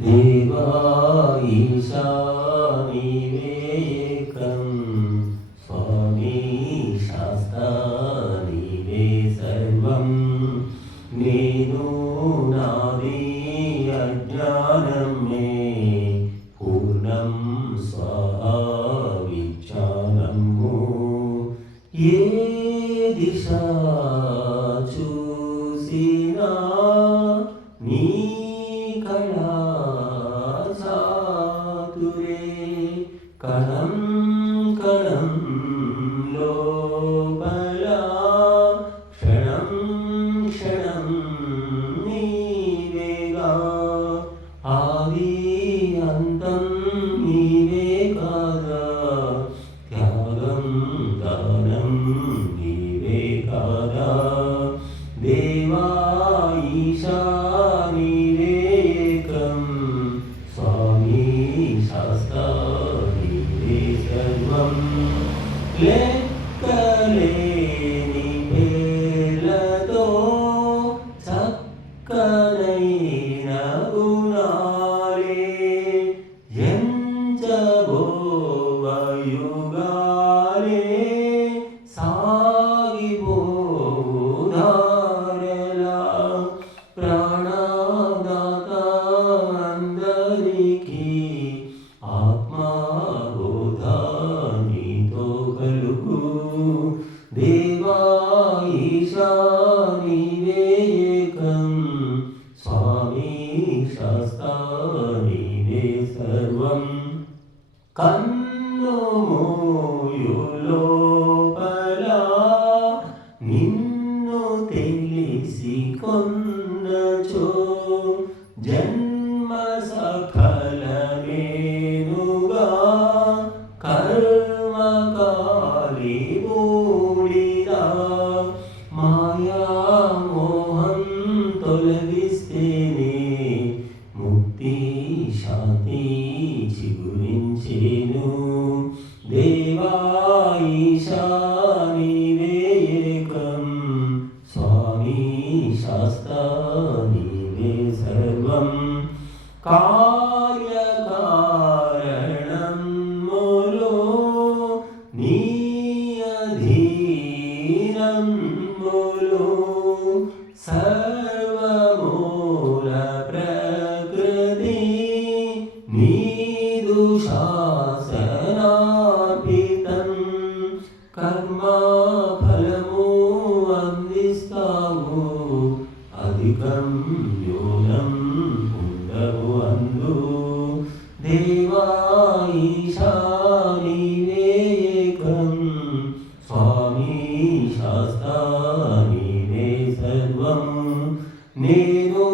దేవా ఈశా నీవే ఏకం, స్వామి శాస్తా నీవే సర్వం. నేను నాది అజ్ఞానం మే పూర్ణం స్వాహా విజ్ఞానము. ఏ దిశ చూసినా నీ కళా చాతురే, కణం కణం లోపల క్షణం క్షణం నీవేగా. ఆది అంతం నీవే కాదా, త్యాగం దానం నీవే కాదా. దేవా ఈశా నీవే ఏకం, స్వామి శాస్తా నీవే సర్వం. లెక్కలేని పేర్లతో చక్కనైన గుణాలే ఎంచబోవయుగాలే సాగిపోధారలా. ప్రాణదాత అందరికీ ఆత్మబోధ నీతో కలుగు. దేవా ఈశా నీవే ఏకం, స్వామి శాస్తా నీవే సర్వం. కన్ను మూయులోపల నిన్ను తెలిసి కొన్నచో జన్మ సఫలమేనుగా. కర్మకాలి మూడిదా మాయా మోహం తొలగిస్తేనే ముక్తి శాంతి చిగురించేను. దేవా ఈశా నీవే ఏకం, స్వామి శాస్తా నీవే సర్వం. కార్యకారణములో నీ అధీనములో సర్వమూల ప్రకృతి నీదు శాసనార్పితం. కర్మ ఫలము అందిస్తావు, అధికం న్యూనం ఉండవు అందు. దేవా ఈశా నీవే ఏకం, స్వామి శాస్తా నీవే సర్వం. నేను